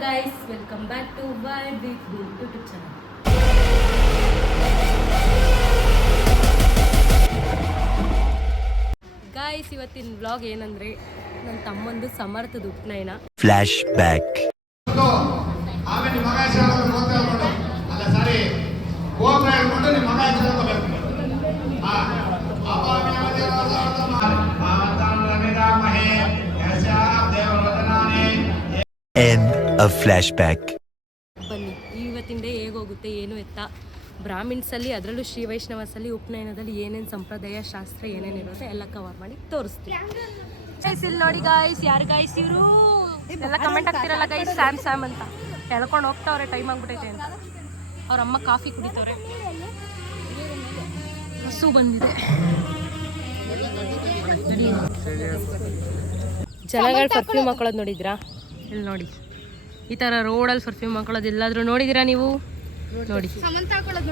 Guys, welcome back to Vibe with Boom YouTube channel. Guys, ಇವತ್ತಿನ vlog ಏನಂದ್ರೆ ನನ್ನ ತಮ್ಮಂದು ಸಮರ್ಥದ ಉಪನಯನ. Flash back. ಆಮೇಲೆ ನಿಮ್ಮ ಮಗ ಹೆಸರು ಗೋತ್ರ ಹೇಳ್ಕೊಂಡು ಅಲ್ಲ ಸಾರಿ ಗೋತ್ರ ಹೇಳ್ಕೊಂಡು ನಿಮ್ಮ ಮಗ ಹೆಸರು ಹೇಳ್ಕೋಬೇಕು. End of flashback. ಬನ್ನಿ ಇವತ್ತಿನ ಡೇ ಹೇಗೋಗುತ್ತೆ ಏನು ಎತ್ತ ಬ್ರಾಹ್ಮಿಣ್ಸಲ್ಲಿ ಅದರಲ್ಲೂ ಶ್ರೀ ವೈಷ್ಣವಸಲ್ಲಿ ಉಪನಯನದಲ್ಲಿ ಏನೇನು ಸಂಪ್ರದಾಯ ಶಾಸ್ತ್ರ ಏನೇನಿರುತ್ತೆ ಎಲ್ಲ ಕವರ್ ಮಾಡಿ ತೋರಿಸ್ತೀವಿ. ಇಲ್ಲಿ ನೋಡಿ ಗಾಯ್ಸ್, ಯಾರು ಗಾಯ್ಸ್ ಇವರು ಎಲ್ಲ ಕಮೆಂಟ್ ಆಗ್ತಿರಲ್ಲ ಗೈಸ್, ಸ್ಯಾಮ್ ಅಂತ ಎಳ್ಕೊಂಡು ಹೋಗ್ತಾವ್ರೆ, ಟೈಮ್ ಆಗ್ಬಿಟ್ಟೈತೆ ಅಂತ. ಅವ್ರ ಅಮ್ಮ ಕಾಫಿ ಕುಡಿತವ್ರೆ, ಹಸು ಬಂದಿದೆ. ಜನಗಳು ಪರ್ಫ್ಯೂಮ್ ಹಾಕೊಳ್ಳೋದು ನೋಡಿದ್ರಾ? ಇಲ್ಲಿ ನೋಡಿ, ಈ ಥರ ರೋಡಲ್ಲಿ ಪರ್ಫ್ಯೂಮ್ ಹಾಕೊಳ್ಳೋದು ಎಲ್ಲಾದರೂ ನೋಡಿದ್ದೀರಾ ನೀವು? ನೋಡಿ,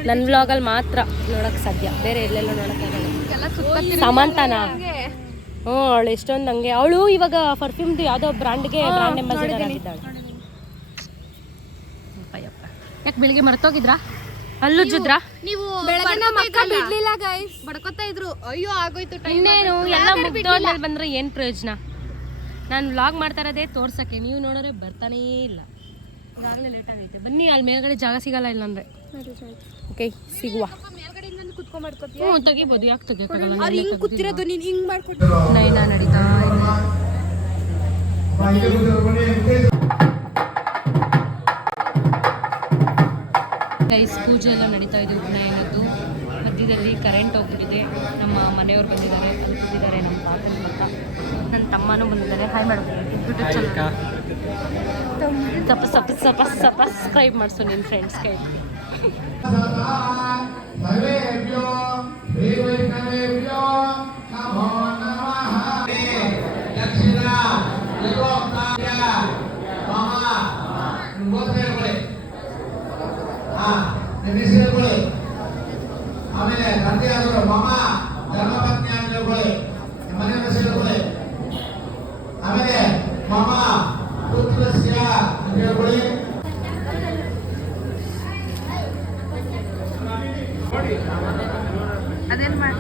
ನನ್ನ ವ್ಲಾಗಲ್ಲಿ ಮಾತ್ರ ನೋಡೋಕ್ಕೆ ಸಾಧ್ಯ, ಬೇರೆ ಎಲ್ಲೆಲ್ಲ ನೋಡೋಕ್ಕಾಗಲ್ಲ. ಸಮಂತಾನಾ? ಹ್ಞೂ, ಅವಳು ಎಷ್ಟೊಂದು ಹಂಗೆ. ಅವಳು ಇವಾಗ ಪರ್ಫ್ಯೂಮ್ದು ಯಾವುದೋ ಬ್ರ್ಯಾಂಡ್ಗೆ ಬ್ರ್ಯಾಂಡ್ ಅಂಬಾಸಿಡರ್ ಆಗಿದ್ದಾಳೆ. ಯಾಕೆ ಬೆಳಿಗ್ಗೆ ಮರ್ತೋಗಿದ್ರಾ? ಅಲ್ಲುಜ್ಜಿದ್ರಾ ನೀವು? ಬಿಡ್ಲಿಲ್ಲ ಗೈಸ್, ಬಡ್ಕೋತಾ ಇದ್ರು. ಅಯ್ಯೋ ಆಗೋಯ್ತು ಟೈಮ್. ಇನ್ನೇನು ಎಲ್ಲ ಮುಗ್ದೋದ್ಮೇಲೆ ಬಂದ್ರೆ ಏನು ಪ್ರಯೋಜನ? ನಾನು ವ್ಲಾಗ್ ಮಾಡ್ತಾ ಇರೋದೇ ತೋರ್ಸಕ್ಕೆ, ನೀವು ನೋಡಿದ್ರೆ ಬರ್ತಾನೇ ಇಲ್ಲ. ಈಗಾಗಲೇ ಲೇಟ್ ಆಗೈತೆ. ಬನ್ನಿ, ಅಲ್ಲಿ ಮೇಲ್ಗಡೆ ಜಾಗ ಸಿಗಲ್ಲ ಇಲ್ಲ ಅಂದರೆ. ಓಕೆ, ಸಿಗುವ. ಹ್ಞೂ, ತೆಗಿಬೋದು. ಯಾಕೆ ತೆಗಿಯೋಕ್ಕಾಗಲ್ಲ? ನೈನಾ ನಡೀತಾ ಗೈಸ್, ಪೂಜೆ ಎಲ್ಲ ನಡೀತಾ ಇದೆ ಉಪನಯನದ್ದು. ಮಧ್ಯದಲ್ಲಿ ಕರೆಂಟ್ ಹೋಗ್ಬಿಟ್ಟಿದೆ. ನಮ್ಮ ಮನೆಯವ್ರು ಬಂದಿದ್ದಾರೆ, ಕೂತಿದ್ದಾರೆ ನಮ್ಮ ತಾತನ ಪಕ್ಕ. ನನ್ನ ತಮ್ಮನೂ ಬಂದಿದ್ದಾರೆ. ಹಾಯ್ ಮಾಡ್ಬೋದು. ಸಬ್ಸ್ಕ್ರೈಬ್ ಮಾಡಿಸು ನಿನ್ನ ಫ್ರೆಂಡ್ಸ್ ಕೈ. ಆಮೇಲೆ ತಂದೆ ಆದರು ಮಾಮ ಧರ್ಮಪತ್ನಿ ಅಂತ ಹೇಳ್ಕೊಳ್ಳಿ, ಮನೆ ಹೆಸರು ಹೇಳ್ಕೊಳ್ಳಿ. ಆಮೇಲೆ ಮಾಮ ಪುತ್ರಸ್ಯ ಅಂತ ಹೇಳ್ಕೊಳ್ಳಿ. ಅದೇನ್ ಮಾಡಿ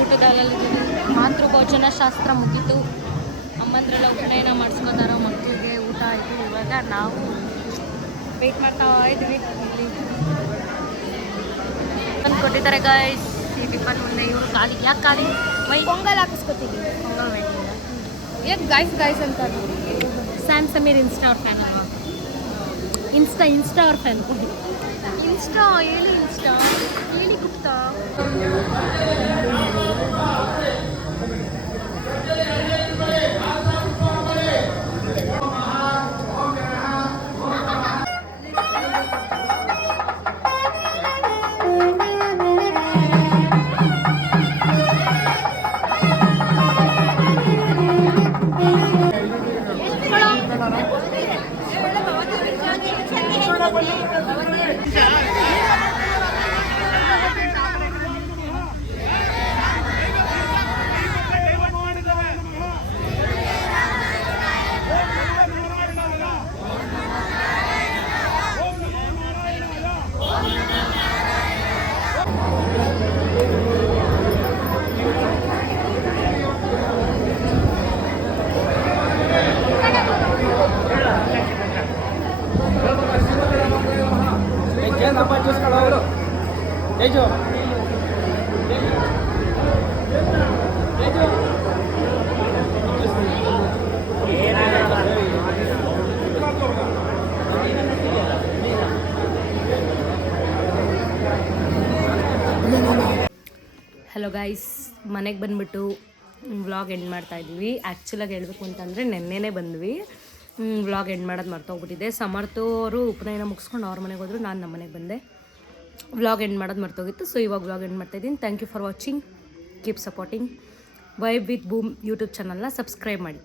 ಊಟದಾಗಲ್ಲಿದ್ದೀವಿ. ಮಾತೃಭೋಜನ ಶಾಸ್ತ್ರ ಮುಗೀತು. ಅಮ್ಮಂದ್ರೆಲ್ಲ ಉಪನಯನ ಮಾಡಿಸ್ಕೋತಾರ ಮಕ್ಕಳಿಗೆ. ಊಟ ಆಯಿತು. ಇವಾಗ ನಾವು ವೆಯ್ಟ್ ಮಾಡ್ತಾ ಇದ್ವಿ. ಇಲ್ಲಿ ಬಂದು ಕೊಟ್ಟಿದ್ದಾರೆ ಗೈಸ್. ಈ ಟಿಫನ್ ಮುಂದೆ ಇವರು ಖಾಲಿ. ಯಾಕೆ ಖಾಲಿ? ಪೊಂಗಲ್ ಹಾಕಿಸ್ಕೊತೀವಿ. ಪೊಂಗಲ್ ವೇಟಿಂಗ್. ಯಾಕೆ ಗಾಯ್ಸ್ ಅಂತ ಸ್ಯಾಮ್ ಸಮೀರ್ ಇನ್ಸ್ಟಾ ಅವ್ರ ಫ್ಯಾನ್ ಅಲ್ವಾ? ಇನ್ಸ್ಟಾ ಅವ್ರ ಫ್ಯಾನ್. ಇನ್ಸ್ಟಾ ಹೇಳಿ ಗುಪ್ತಾ. ಹಲೋ ಗೈಸ್, ಮನೆಗೆ ಬಂದುಬಿಟ್ಟು ವ್ಲಾಗ್ ಎಂಡ್ ಮಾಡ್ತಾಯಿದ್ವಿ. ಆ್ಯಕ್ಚುಲಾಗಿ ಹೇಳಬೇಕು ಅಂತಂದರೆ ನೆನ್ನೆನೇ ಬಂದ್ವಿ. ವ್ಲಾಗ್ ಎಂಡ್ ಮಾಡೋದು ಮರ್ತೋಗ್ಬಿಟ್ಟಿದೆ. ಸಮರ್ಥ್ ಅವರು ಉಪನಯನ ಮುಗಿಸ್ಕೊಂಡು ಅವ್ರ ಮನೆಗೆ ಹೋದ್ರು. ನಾನು ನಮ್ಮ ಮನೆಗೆ ಬಂದೆ. ವ್ಲಾಗ್ ಎಂಡ್ ಮಾಡೋದು ಮರ್ತೋಗಿತ್ತು. ಸೊ ಇವಾಗ ವ್ಲಾಗ್ ಎಂಡ್ ಮಾಡ್ತಾಯಿದ್ದೀನಿ. Thank you for watching. Keep supporting. Vibe with boom YouTube ಚಾನಲ್ನ ಸಬ್ಸ್ಕ್ರೈಬ್ ಮಾಡಿ.